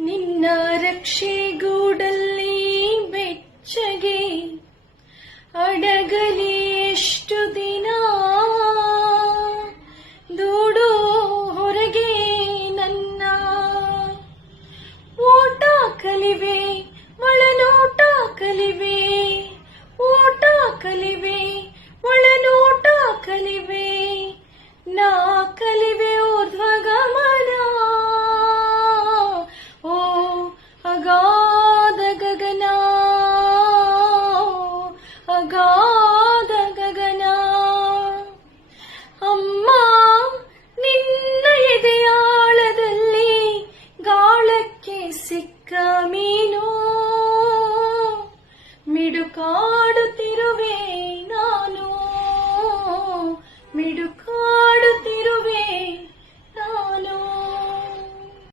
ನಿನ್ನ ರಕ್ಷೆಗೂಡಲ್ಲಿ ಬೆಚ್ಚಗೆ ಅಡಗಲಿ ಎಷ್ಟು ದಿನ, ದೂಡು ಹೊರಗೆ ನನ್ನ ಓಟ ಕಲಿವೆ